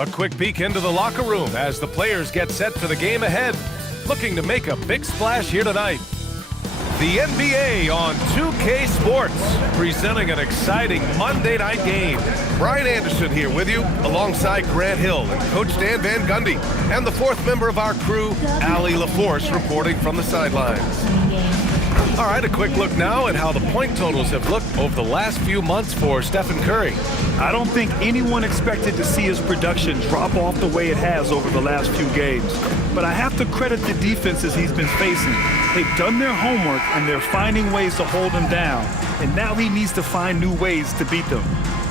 A quick peek into the locker room as the players get set for the game ahead, looking to make a big splash here tonight. The NBA on 2K Sports, presenting an exciting Monday night game. Brian Anderson here with you, alongside Grant Hill and Coach Dan Van Gundy, and the fourth member of our crew, Allie LaForce, reporting from the sidelines. All right, a quick look now at how the point totals have looked over the last few months for Stephen Curry. I don't think anyone expected to see his production drop off the way it has over the last few games. But I have to credit the defenses he's been facing. They've done their homework, and they're finding ways to hold him down. And now he needs to find new ways to beat them.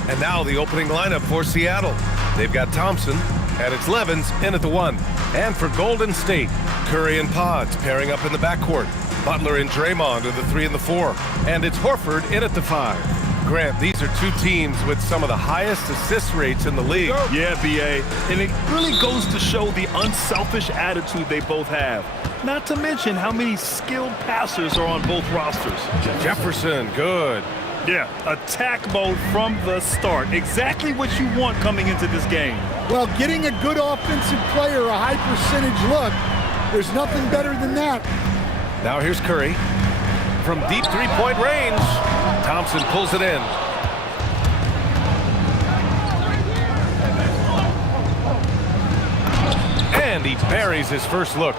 And now the opening lineup for Seattle. They've got Thompson, and it's Levins in at the 1. And for Golden State, Curry and Pods pairing up in the backcourt. Butler and Draymond are the 3 and the 4. And it's Horford in at the 5. Grant, these are two teams with some of the highest assist rates in the league. Yeah, B.A. And it really goes to show the unselfish attitude they both have. Not to mention how many skilled passers are on both rosters. Jefferson, good. Yeah, attack mode from the start. Exactly what you want coming into this game. Well, getting a good offensive player a high percentage look, there's nothing better than that. Now here's Curry. From deep three-point range, Thompson pulls it in. And he buries his first look.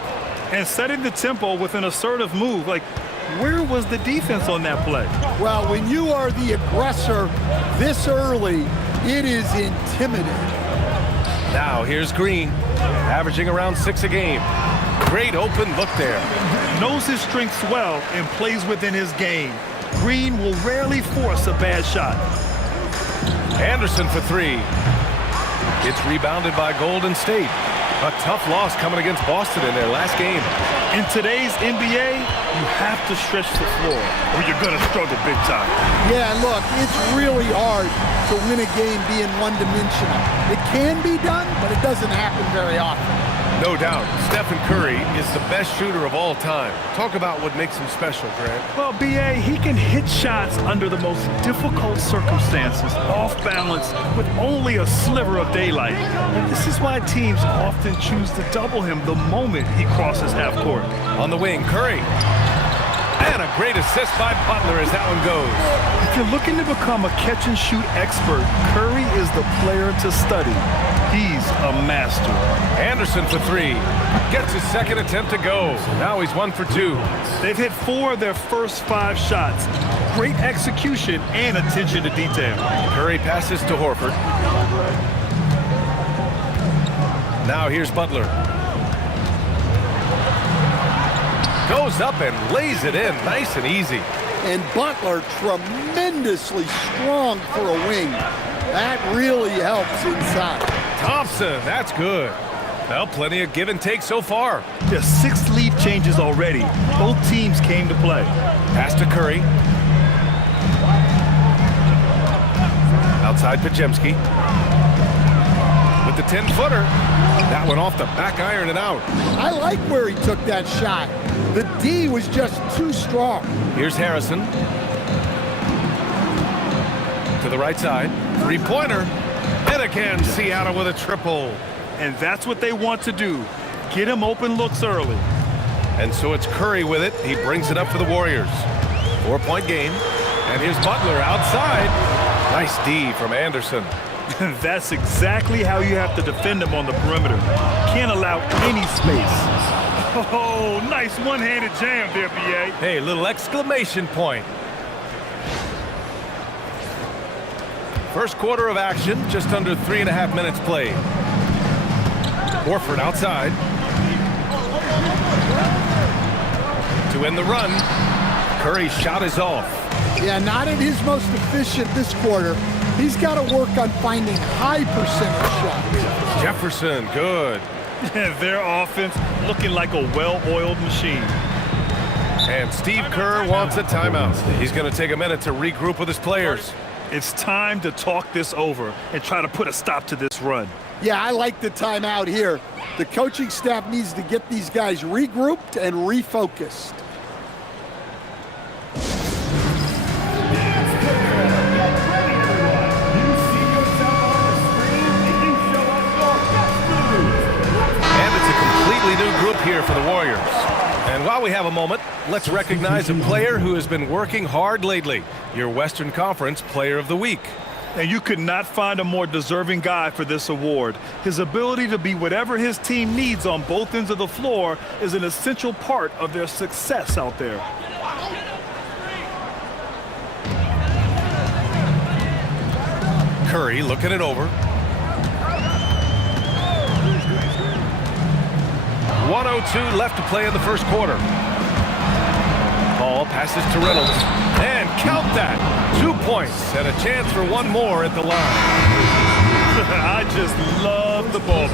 And setting the tempo with an assertive move. Like, where was the defense on that play? Well, when you are the aggressor this early, it is intimidating. Now here's Green, averaging around 6 a game. Great open look there. Knows his strengths well and plays within his game. Green will rarely force a bad shot. Anderson for 3. It's rebounded by Golden State. A tough loss coming against Boston in their last game. In today's NBA, you have to stretch the floor or you're going to struggle big time. Yeah, look, it's really hard to win a game being one-dimensional. It can be done, but it doesn't happen very often. No doubt, Stephen Curry is the best shooter of all time. Talk about what makes him special, Grant. Well, B.A., he can hit shots under the most difficult circumstances, off balance, with only a sliver of daylight. And this is why teams often choose to double him the moment he crosses half court. On the wing, Curry. And a great assist by Butler as that one goes. If you're looking to become a catch-and-shoot expert, Curry is the player to study. He's a master. Anderson for 3. Gets his second attempt to go. Now he's 1 for 2. They've hit 4 of their first 5 shots. Great execution and attention to detail. Curry passes to Horford. Now here's Butler. Goes up and lays it in nice and easy. And Butler tremendously strong for a wing. That really helps inside. Thompson, that's good. Well, plenty of give and take so far. There's 6 lead changes already. Both teams came to play. Pass to Curry. Outside Pajemski. With the 10-footer. That went off the back iron and out. I like where he took that shot. The D was just too strong. Here's Harrison. To the right side. Three-pointer. And again, Seattle with a triple. And that's what they want to do. Get him open looks early. And so it's Curry with it. He brings it up for the Warriors. 4-point game. And here's Butler outside. Nice D from Anderson. That's exactly how you have to defend him on the perimeter. Can't allow any space. Oh, nice one-handed jam there, B.A. Hey, little exclamation point. First quarter of action, just under 3.5 minutes played. Horford outside. To end the run. Curry's shot is off. Yeah, not at his most efficient this quarter. He's got to work on finding high percentage shots. Jefferson, good. Their offense looking like a well-oiled machine. And Steve Kerr wants a timeout. He's going to take a minute to regroup with his players. It's time to talk this over and try to put a stop to this run. Yeah, I like the timeout here. The coaching staff needs to get these guys regrouped and refocused. for the Warriors. And while we have a moment, let's recognize a player who has been working hard lately, your Western Conference Player of the Week. And you could not find a more deserving guy for this award. His ability to be whatever his team needs on both ends of the floor is an essential part of their success out there. Curry looking it over. 1:02 left to play in the first quarter. Ball passes to Reynolds. And count that. 2 points and a chance for one more at the line. I just love the ball.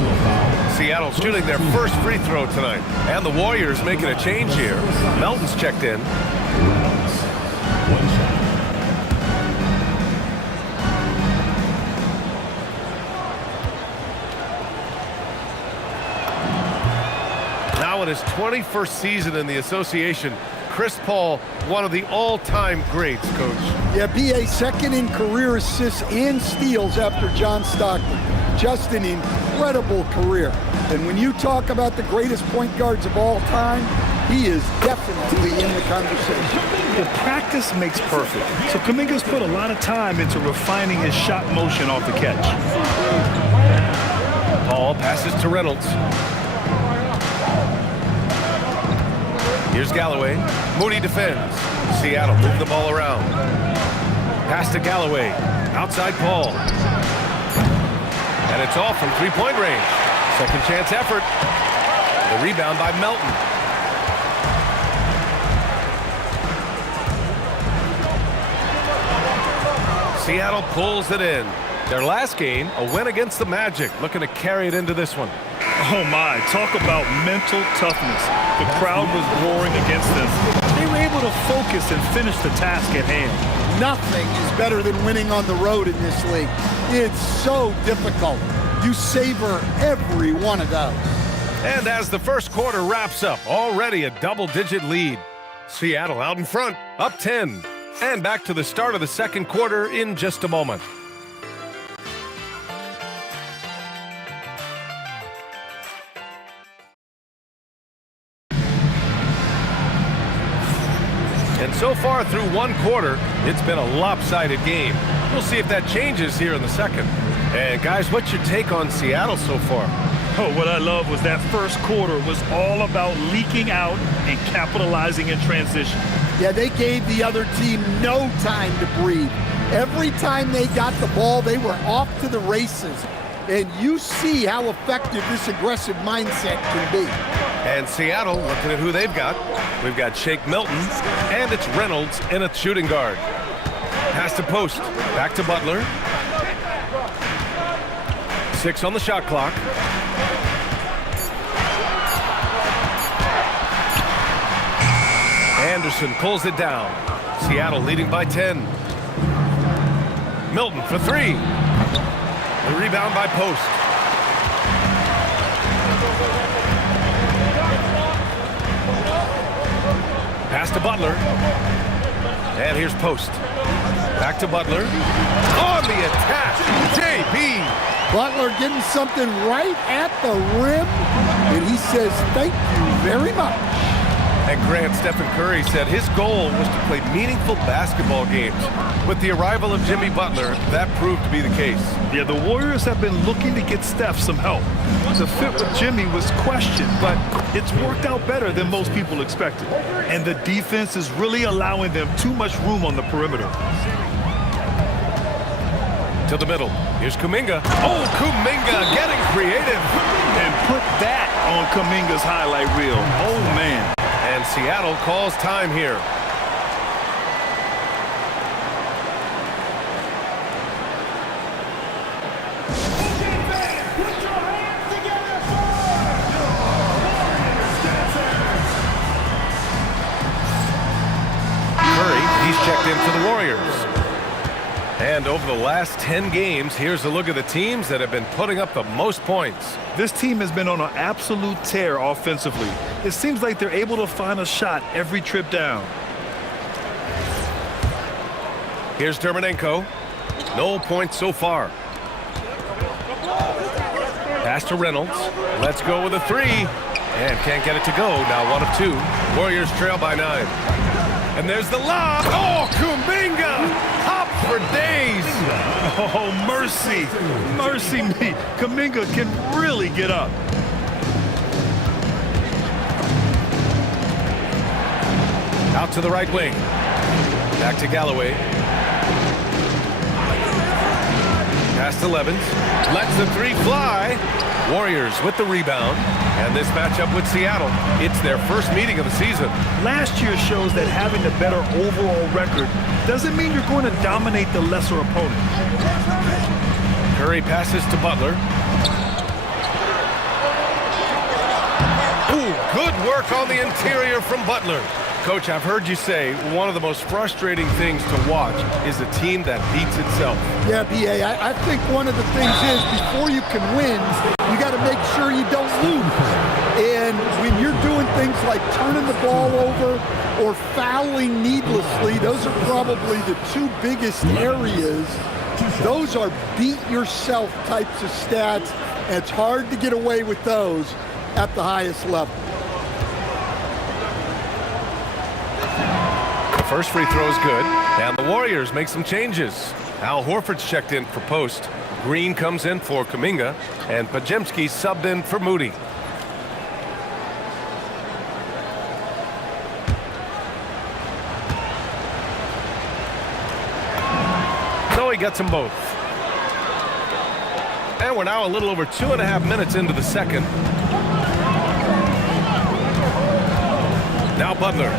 Seattle shooting their first free throw tonight. And the Warriors making a change here. Melton's checked in. Now in his 21st season in the association, Chris Paul, one of the all-time greats, Coach. Yeah, BA second in career assists and steals after John Stockton. Just an incredible career. And when you talk about the greatest point guards of all time, he is definitely in the conversation. The practice makes perfect. So Kuminga's put a lot of time into refining his shot motion off the catch. Paul passes to Reynolds. Here's Galloway. Moody defends. Seattle move the ball around. Pass to Galloway. Outside Paul. And it's off from three-point range. Second chance effort. The rebound by Melton. Seattle pulls it in. Their last game, a win against the Magic. Looking to carry it into this one. Oh my, talk about mental toughness. The crowd was roaring against them. They were able to focus and finish the task at hand. Nothing is better than winning on the road in this league. It's so difficult. You savor every one of those. And as the first quarter wraps up, already a double-digit lead. Seattle out in front, up 10. And back to the start of the second quarter in just a moment. And so far through one quarter, it's been a lopsided game. We'll see if that changes here in the second. And guys, what's your take on Seattle so far? Oh, what I love was that first quarter was all about leaking out and capitalizing in transition. Yeah, they gave the other team no time to breathe. Every time they got the ball, they were off to the races. And you see how effective this aggressive mindset can be. And Seattle, looking at who they've got. We've got Shake Milton, and it's Reynolds in a shooting guard. Pass to post, back to Butler. 6 on the shot clock. Anderson pulls it down. Seattle leading by 10. Milton for 3. The rebound by Post. Pass to Butler. And here's Post. Back to Butler. On the attack, JB. Butler getting something right at the rim, and he says thank you very much. And Grant, Stephen Curry said his goal was to play meaningful basketball games. With the arrival of Jimmy Butler, that proved to be the case. Yeah, the Warriors have been looking to get Steph some help. The fit with Jimmy was questioned, but it's worked out better than most people expected. And the defense is really allowing them too much room on the perimeter. To the middle. Here's Kuminga. Oh, Kuminga getting creative. And put that on Kuminga's highlight reel. Oh, man. And Seattle calls time here. Curry, he's checked in for the Warriors. And over the last 10 games, here's a look at the teams that have been putting up the most points. This team has been on an absolute tear offensively. It seems like they're able to find a shot every trip down. Here's Dermonenko. No points so far. Pass to Reynolds. Let's go with a 3. And can't get it to go. Now 1 of 2. Warriors trail by 9. And there's the lob. Oh, Kuminga! Hops for days. Oh, mercy. Mercy me. Kuminga can really get up. Out to the right wing. Back to Galloway. Pass to Levins. Lets the 3 fly. Warriors with the rebound. And this matchup with Seattle, it's their first meeting of the season. Last year shows that having a better overall record doesn't mean you're going to dominate the lesser opponent. Curry passes to Butler. Ooh, good work on the interior from Butler. Coach, I've heard you say one of the most frustrating things to watch is a team that beats itself. Yeah, B.A., I think one of the things is before you can win, you got to make sure you don't lose. And when you're doing things like turning the ball over or fouling needlessly, those are probably the 2 biggest areas. Those are beat-yourself types of stats, and it's hard to get away with those at the highest level. First free throw is good, and the Warriors make some changes. Al Horford's checked in for post. Green comes in for Kuminga, and Podziemski subbed in for Moody. So he gets them both. And we're now a little over 2.5 minutes into the second. Now Butler.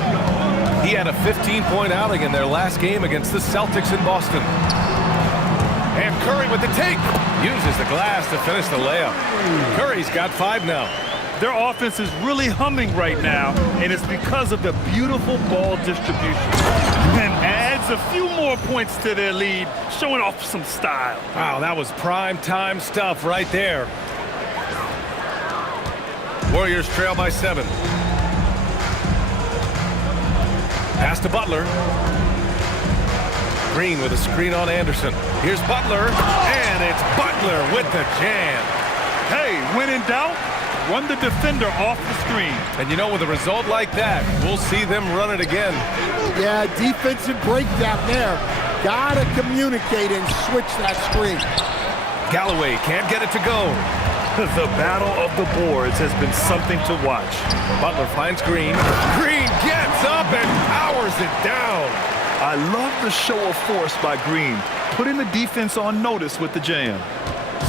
He had a 15-point outing in their last game against the Celtics in Boston. And Curry with the take. Uses the glass to finish the layup. Curry's got 5 now. Their offense is really humming right now, and it's because of the beautiful ball distribution. And adds a few more points to their lead, showing off some style. Wow, that was prime time stuff right there. Warriors trail by 7. Pass to Butler. Green with a screen on Anderson. Here's Butler, and it's Butler with the jam. Hey, when in doubt, run the defender off the screen. And you know, with a result like that, we'll see them run it again. Yeah, defensive breakdown there. Gotta communicate and switch that screen. Galloway can't get it to go. The battle of the boards has been something to watch. Butler finds Green. Green gets up and powers it down. I love the show of force by Green, putting the defense on notice with the jam.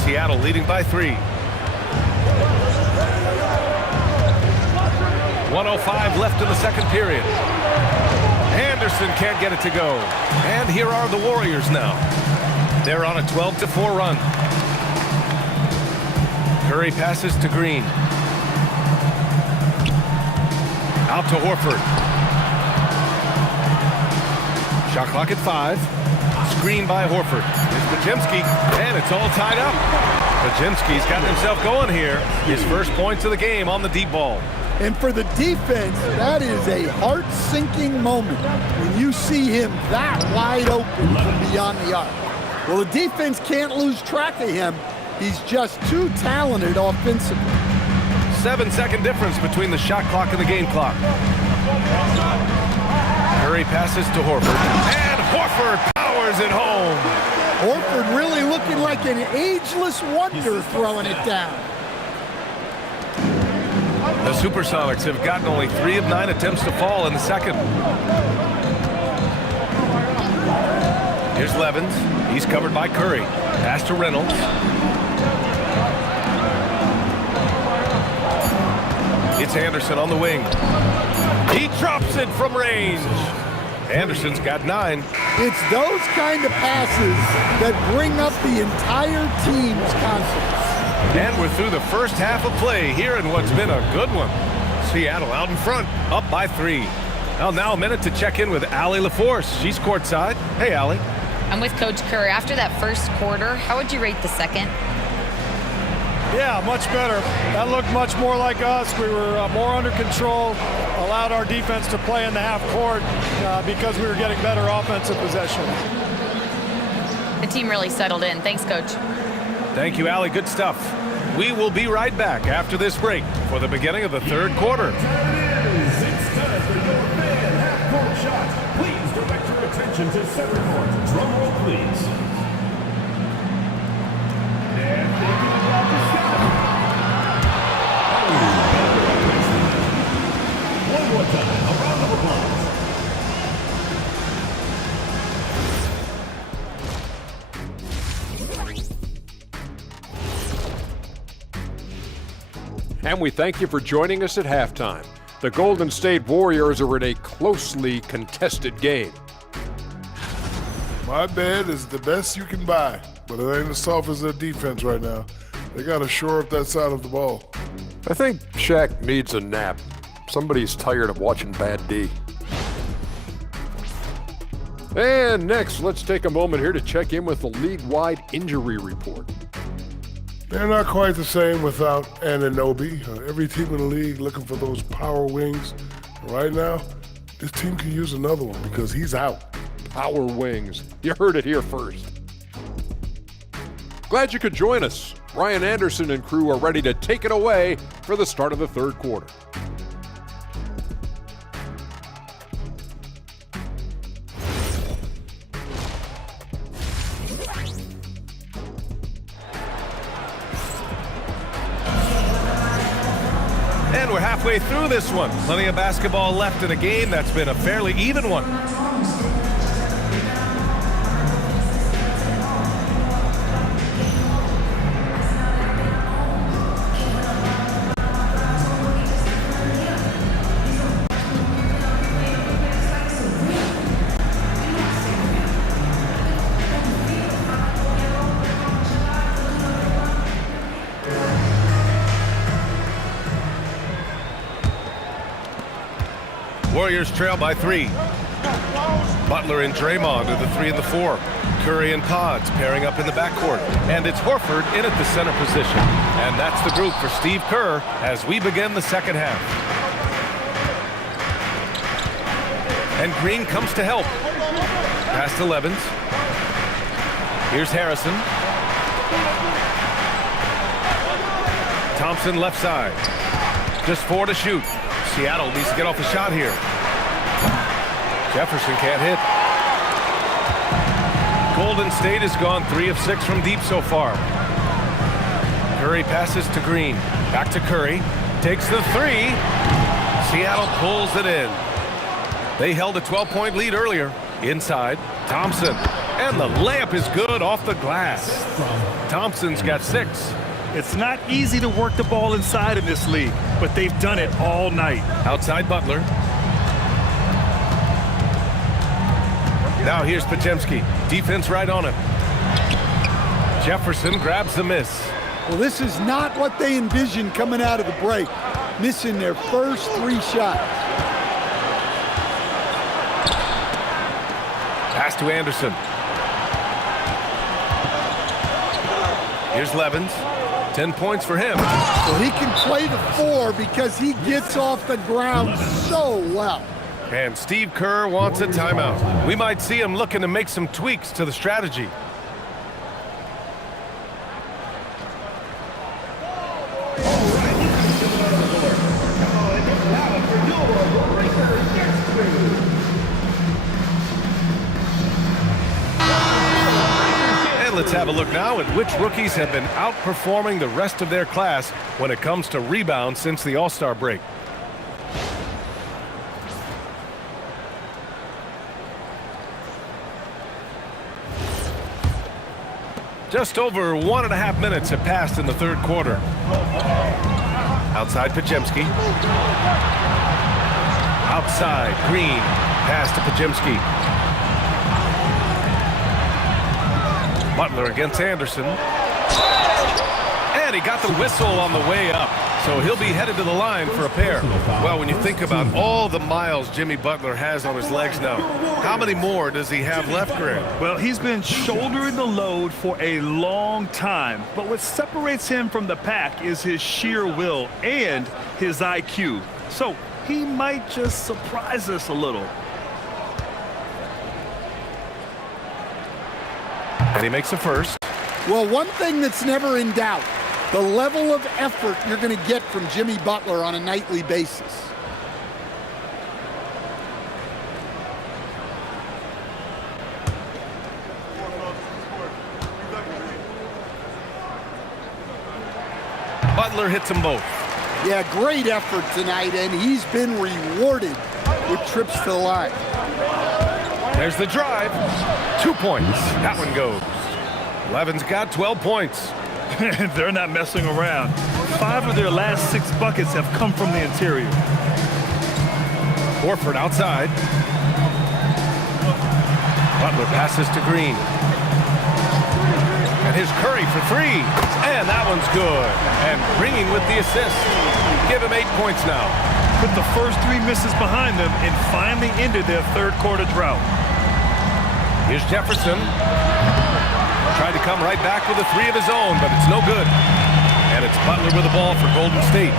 Seattle leading by 3. 1:05 left in the second period. Anderson can't get it to go. And here are the Warriors now. They're on a 12-4 run. Curry passes to Green. Out to Horford. Shot clock at 5. Screen by Horford. It's Podziemski, and it's all tied up. Podziemski's gotten himself going here. His first points of the game on the deep ball. And for the defense, that is a heart-sinking moment when you see him that wide open from beyond the arc. Well, the defense can't lose track of him. He's just too talented offensively. 7-second difference between the shot clock and the game clock. Curry passes to Horford, and Horford powers it home. Horford really looking like an ageless wonder throwing it down. The Supersonics have gotten only 3 of 9 attempts to fall in the second. Here's Levins. He's covered by Curry. Pass to Reynolds. It's Anderson on the wing. He drops it from range. Anderson's got 9. It's those kind of passes that bring up the entire team's confidence. And we're through the first half of play here in what's been a good one. Seattle out in front, up by 3. Well, now a minute to check in with Allie LaForce. She's courtside. Hey, Allie. I'm with Coach Kerr. After that first quarter, how would you rate the second? Yeah, much better. That looked much more like us. We were more under control, allowed our defense to play in the half court because we were getting better offensive possession. The team really settled in. Thanks, Coach. Thank you, Allie. Good stuff. We will be right back after this break for the beginning of the third quarter. It's time for your fan half-court shot. Please direct your attention to center court. Drum roll, please. And thinking about the Steph. One more time, a round of applause. And we thank you for joining us at halftime. The Golden State Warriors are in a closely contested game. My bed is the best you can buy, but it ain't as soft as their defense right now. They got to shore up that side of the ball. I think Shaq needs a nap. Somebody's tired of watching bad D. And next, let's take a moment here to check in with the league-wide injury report. They're not quite the same without Anunoby. Every team in the league looking for those power wings. Right now, this team can use another one because he's out. Power wings. You heard it here first. Glad you could join us. Ryan Anderson and crew are ready to take it away for the start of the third quarter. And we're halfway through this one. Plenty of basketball left in a game that's been a fairly even one. Warriors trail by 3. Butler and Draymond are the 3 and the 4. Curry and Pods pairing up in the backcourt. And it's Horford in at the center position. And that's the group for Steve Kerr as we begin the second half. And Green comes to help. Pass to Levins. Here's Harrison. Thompson left side. Just 4 to shoot. Seattle needs to get off the shot here. Jefferson can't hit. Golden State has gone 3 of 6 from deep so far. Curry passes to Green. Back to Curry. Takes the 3. Seattle pulls it in. They held a 12-point lead earlier. Inside, Thompson. And the layup is good off the glass. Thompson's got 6. It's not easy to work the ball inside in this league, but they've done it all night. Outside Butler. Now here's Podziemski. Defense right on him. Jefferson grabs the miss. Well, this is not what they envisioned coming out of the break. Missing their first 3 shots. Pass to Anderson. Here's Levins. 10 points for him. Well, he can play the 4 because he gets off the ground so well. And Steve Kerr wants a timeout. We might see him looking to make some tweaks to the strategy. Let's have a look now at which rookies have been outperforming the rest of their class when it comes to rebounds since the All-Star break. Just over 1.5 minutes have passed in the third quarter. Outside Podziemski. Outside Green. Pass to Podziemski. Butler against Anderson. And he got the whistle on the way up. So he'll be headed to the line for a pair. Well, when you think about all the miles Jimmy Butler has on his legs now, how many more does he have left, Greg? Well, he's been shouldering the load for a long time. But what separates him from the pack is his sheer will and his IQ. So he might just surprise us a little. And he makes a first. Well, one thing that's never in doubt, the level of effort you're going to get from Jimmy Butler on a nightly basis. Butler hits them both. Yeah, great effort tonight, and he's been rewarded with trips to the line. There's the drive. 2 points. That one goes. Levins got 12 points. They're not messing around. 5 of their last 6 buckets have come from the interior. Horford outside. Butler passes to Green. And here's Curry for 3. And that one's good. And Green with the assist. Give him 8 points now. Put the first 3 misses behind them and finally ended their third quarter drought. Here's Jefferson. Tried to come right back with a 3 of his own, but it's no good. And it's Butler with the ball for Golden State.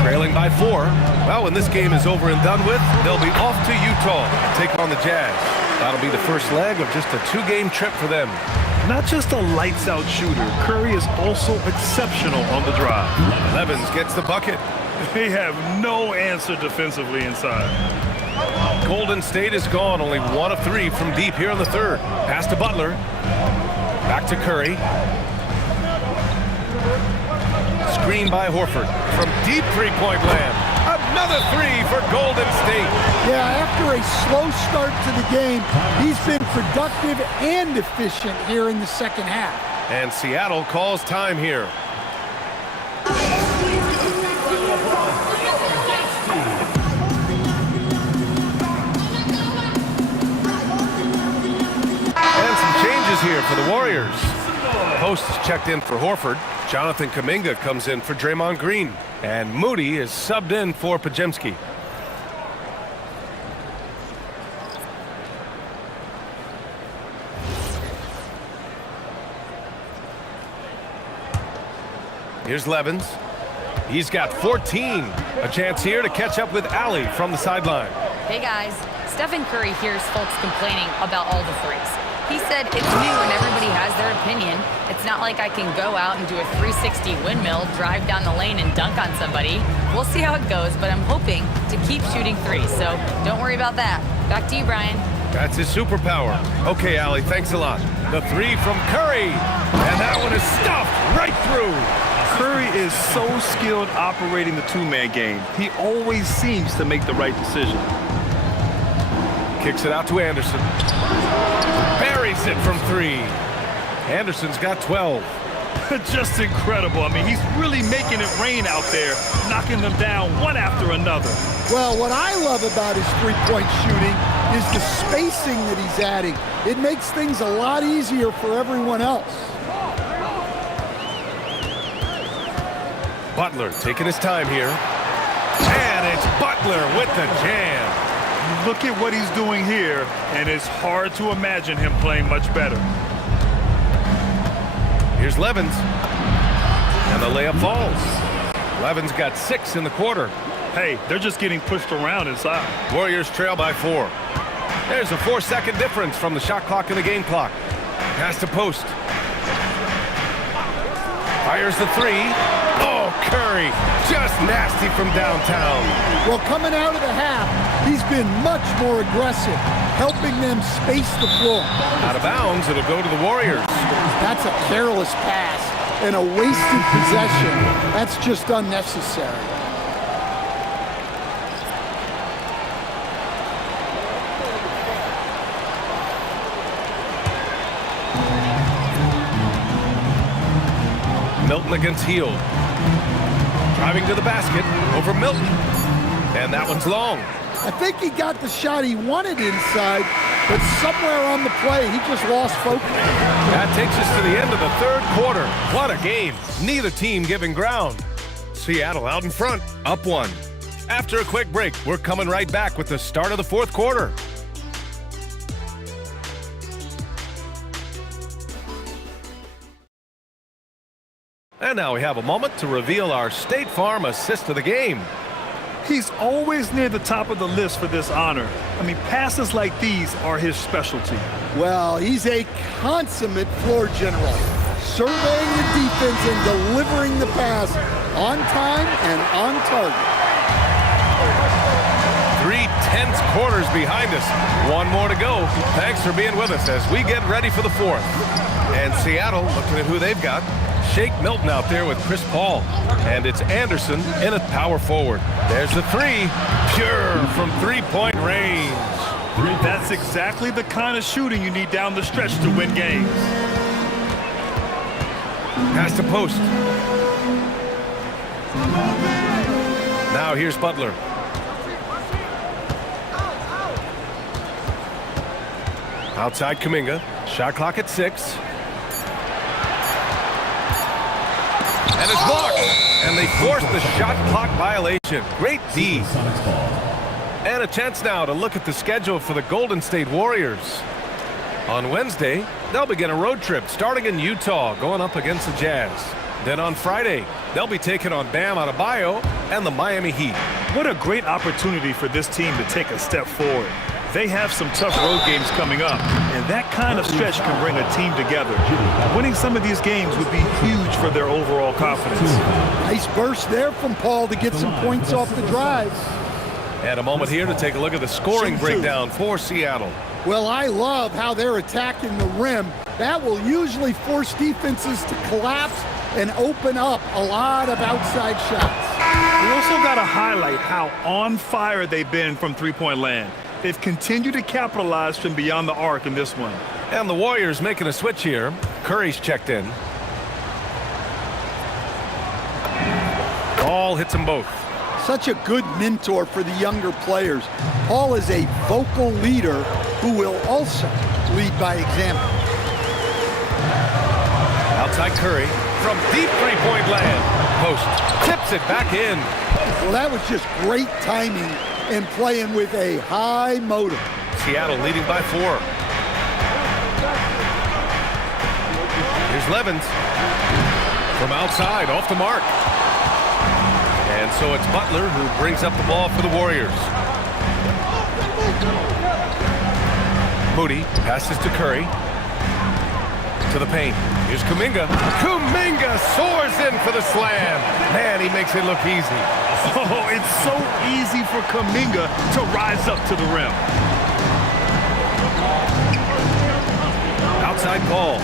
Trailing by 4. Well, when this game is over and done with, they'll be off to Utah to take on the Jazz. That'll be the first leg of just a 2-game trip for them. Not just a lights-out shooter, Curry is also exceptional on the drive. Levins gets the bucket. They have no answer defensively inside. Golden State is gone, only 1 of 3 from deep here in the third. Pass to Butler. Back to Curry. Screen by Horford from deep three-point land. Another 3 for Golden State. Yeah, after a slow start to the game, he's been productive and efficient here in the second half. And Seattle calls time here. And some changes here for the Warriors. Post is checked in for Horford. Jonathan Kuminga comes in for Draymond Green. And Moody is subbed in for Pajemski. Here's Levins. He's got 14. A chance here to catch up with Allie from the sideline. Hey guys, Stephen Curry hears folks complaining about all the threes. He said it's new and everybody has their opinion. It's not like I can go out and do a 360 windmill, drive down the lane and dunk on somebody. We'll see how it goes, but I'm hoping to keep shooting threes, so don't worry about that. Back to you, Brian. That's his superpower. Okay, Allie, thanks a lot. The 3 from Curry. And that one is stuffed right through. Curry is so skilled operating the 2-man game. He always seems to make the right decision. Kicks it out to Anderson. Buries it from 3. Anderson's got 12. Just incredible. I mean, he's really making it rain out there, knocking them down one after another. Well, what I love about his three-point shooting is the spacing that he's adding. It makes things a lot easier for everyone else. Butler taking his time here. And it's Butler with the jam. Look at what he's doing here, and it's hard to imagine him playing much better. Here's Levins. And the layup falls. Levins got 6 in the quarter. Hey, they're just getting pushed around inside. Warriors trail by 4. There's a 4-second difference from the shot clock and the game clock. Pass to post. Fires the 3. Oh, Curry, just nasty from downtown. Well, coming out of the half, he's been much more aggressive, helping them space the floor. Out of bounds, it'll go to the Warriors. That's a careless pass and a wasted possession. That's just unnecessary. Milton against Hield. Driving to the basket over Milton. And that one's long. I think he got the shot he wanted inside, but somewhere on the play, he just lost focus. That takes us to the end of the third quarter. What a game. Neither team giving ground. Seattle out in front, up 1. After a quick break, we're coming right back with the start of the fourth quarter. And now we have a moment to reveal our State Farm assist of the game. He's always near the top of the list for this honor. I mean, passes like these are his specialty. Well, he's a consummate floor general. surveying the defense and delivering the pass on time and on target. 3 tense quarters behind us. One more to go. Thanks for being with us as we get ready for the fourth. And Seattle, looking at who they've got. Shake Milton out there with Chris Paul. And it's Anderson in at power forward. There's the three. Pure from three-point range. That's exactly the kind of shooting you need down the stretch to win games. Pass to post. Now here's Butler. Outside Kuminga. Shot clock at 6. And it's blocked. And they forced the shot clock violation. Great D. And a chance now to look at the schedule for the Golden State Warriors. On Wednesday, they'll begin a road trip starting in Utah, going up against the Jazz. Then on Friday, they'll be taking on Bam Adebayo and the Miami Heat. What a great opportunity for this team to take a step forward. They have some tough road games coming up, and that kind of stretch can bring a team together. Winning some of these games would be huge for their overall confidence. Nice burst there from Paul to get some points off the drive. And a moment here to take a look at the scoring breakdown for Seattle. Well, I love how they're attacking the rim. That will usually force defenses to collapse and open up a lot of outside shots. We also got to highlight how on fire they've been from three-point land. They've continued to capitalize from beyond the arc in this one. And the Warriors making a switch here. Curry's checked in. Ball hits them both. Such a good mentor for the younger players. Paul is a vocal leader who will also lead by example. Outside Curry from deep three-point land. Post tips it back in. Well, that was just great timing and playing with a high motor. Seattle leading by 4. Here's Levins from outside, off the mark. And so it's Butler who brings up the ball for the Warriors. Moody passes to Curry. To the paint. Here's Kuminga. Kuminga soars in for the slam. Man, he makes it look easy. Oh, it's so easy for Kuminga to rise up to the rim. Outside Paul.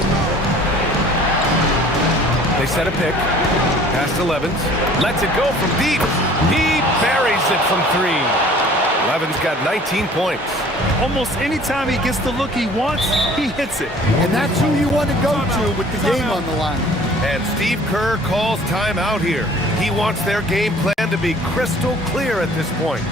They set a pick. Pass to Levins. Lets it go from deep. He buries it from 3. Levins got 19 points. Almost any time he gets the look he wants, he hits it. And that's who you want to go to with the game on the line. And Steve Kerr calls timeout here. He wants their game plan to be crystal clear at this point.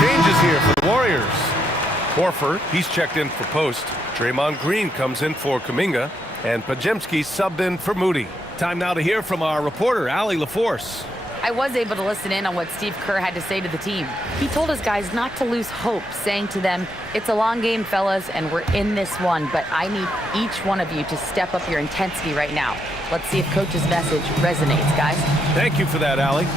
Changes here for the Warriors. Horford, he's checked in for post. Draymond Green comes in for Kuminga. And Pajemski subbed in for Moody. Time now to hear from our reporter, Allie LaForce. I was able to listen in on what Steve Kerr had to say to the team. He told his guys not to lose hope, saying to them, it's a long game, fellas, and we're in this one, but I need each one of you to step up your intensity right now. Let's see if Coach's message resonates, guys. Thank you for that, Allie.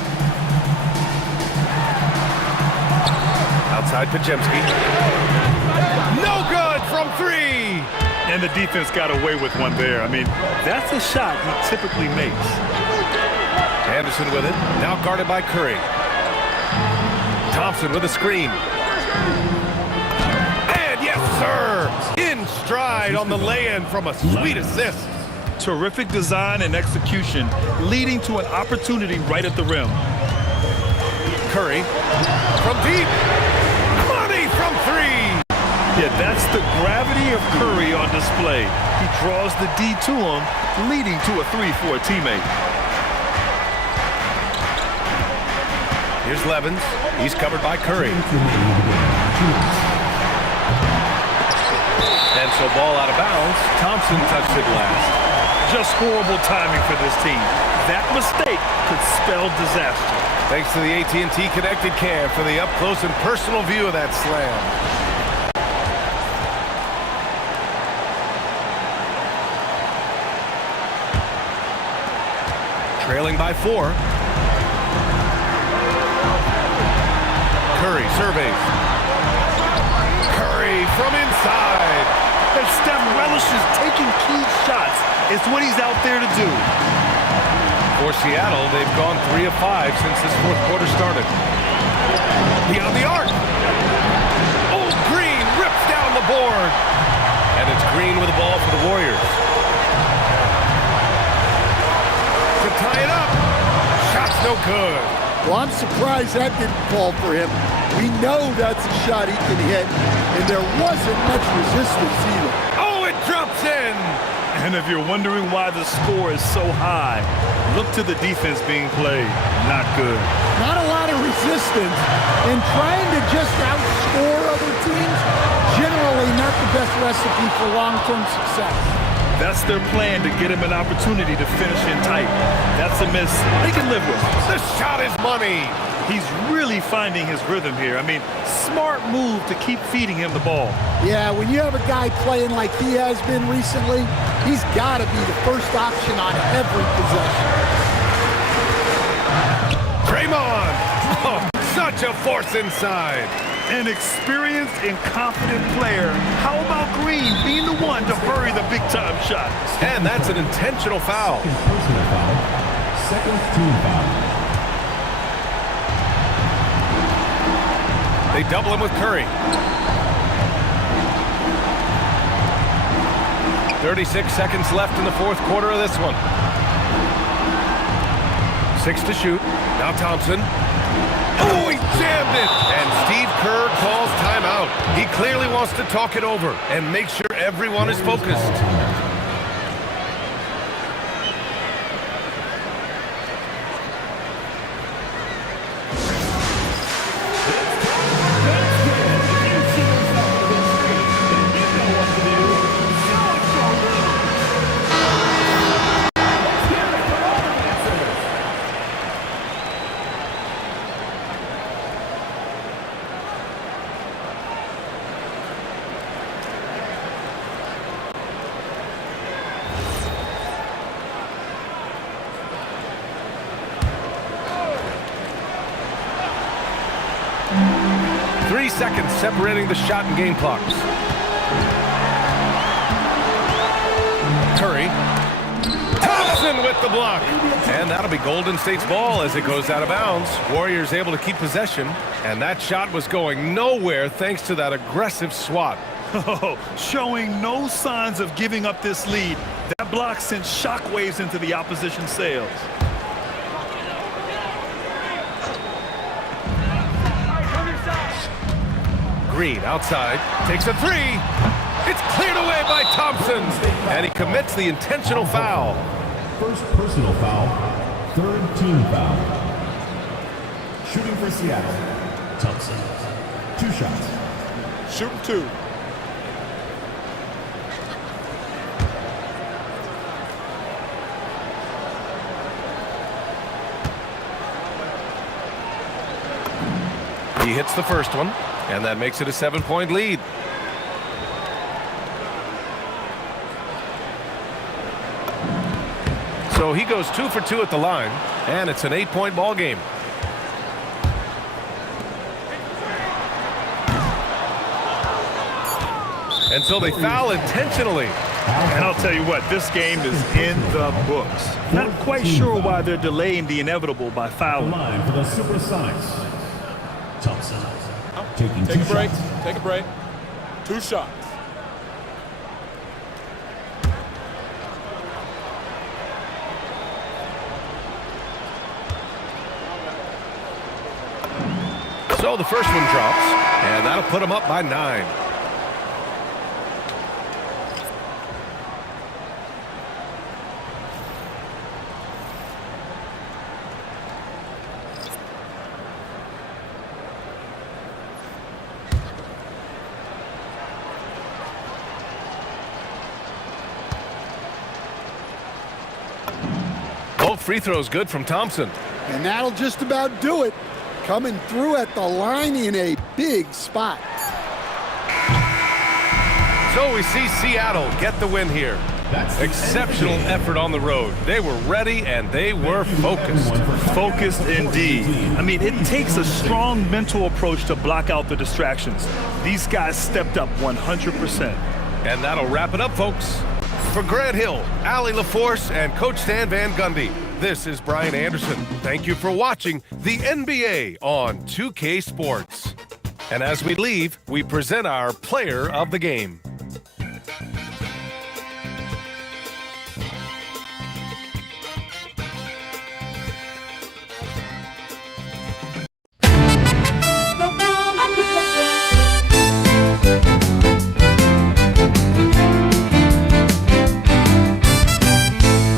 Outside Pajemski. No good from 3. And the defense got away with one there. I mean, that's a shot he typically makes. Anderson with it. Now guarded by Curry. Thompson with a screen. And yes, sir! In stride on the lay-in from a sweet assist. Terrific design and execution, leading to an opportunity right at the rim. Curry from deep. Money from 3. Yeah, that's the gravity of Curry on display. He draws the D to him, leading to a 3 for a teammate. Here's Levins. He's covered by Curry. And so ball out of bounds. Thompson touched it last. Just horrible timing for this team. That mistake could spell disaster. Thanks to the AT&T Connected Cam for the up-close and personal view of that slam. trailing by 4. Curry surveys. Curry from inside. And Steph relishes taking key shots. It's what he's out there to do. For Seattle, they've gone 3 of 5 since this fourth quarter started. Beyond the arc. Oh, Green rips down the board. And it's Green with the ball for the Warriors. To tie it up. Shot's no good. Well, I'm surprised that didn't fall for him. We know that's a shot he can hit, and there wasn't much resistance either. Oh, it drops in. And if you're wondering why the score is so high, look to the defense being played. Not good. Not a lot of resistance, and trying to just outscore other teams, generally not the best recipe for long-term success. That's their plan, to get him an opportunity to finish in tight. That's a miss they can live with. The shot is money. He's really finding his rhythm here. I mean, smart move to keep feeding him the ball. Yeah, when you have a guy playing like he has been recently, he's got to be the first option on every possession. Draymond. Oh, such a force inside. An experienced and confident player. How about Green being the one to bury the big-time shot? And that's an intentional foul. Personal foul. Second team foul. They double him with Curry. 36 seconds left in the fourth quarter of this one. 6 to shoot. Now Thompson. Oh, he jammed it! And Steve Kerr calls timeout. He clearly wants to talk it over and make sure everyone is focused. Seconds separating the shot and game clocks. Curry. Thompson with the block. And that'll be Golden State's ball as it goes out of bounds. Warriors able to keep possession. And that shot was going nowhere thanks to that aggressive swat. Oh, showing no signs of giving up this lead. That block sent shockwaves into the opposition sails. Green outside, takes a 3. It's cleared away by Thompson. And he commits the intentional foul. First personal foul. Third team foul. Shooting for Seattle. Thompson. 2 shots. Shooting 2. He hits the first one. And that makes it a 7-point lead. So he goes 2 for 2 at the line, and it's an 8-point ball game. And so they foul intentionally. And I'll tell you what, this game is in the books. Not quite sure why they're delaying the inevitable by fouling. Line for the Supersonics. Thompson. Taking Take a 2 break. shots. Take a break. 2 shots. So the first one drops, and that'll put them up by 9. Both free throws good from Thompson. And that'll just about do it. Coming through at the line in a big spot. So we see Seattle get the win here. Exceptional effort on the road. They were ready and they were focused. Focused indeed. I mean, it takes a strong mental approach to block out the distractions. These guys stepped up 100%. And that'll wrap it up, folks. For Grant Hill, Allie LaForce, and Coach Stan Van Gundy, this is Brian Anderson. Thank you for watching the NBA on 2K Sports. And as we leave, we present our player of the game.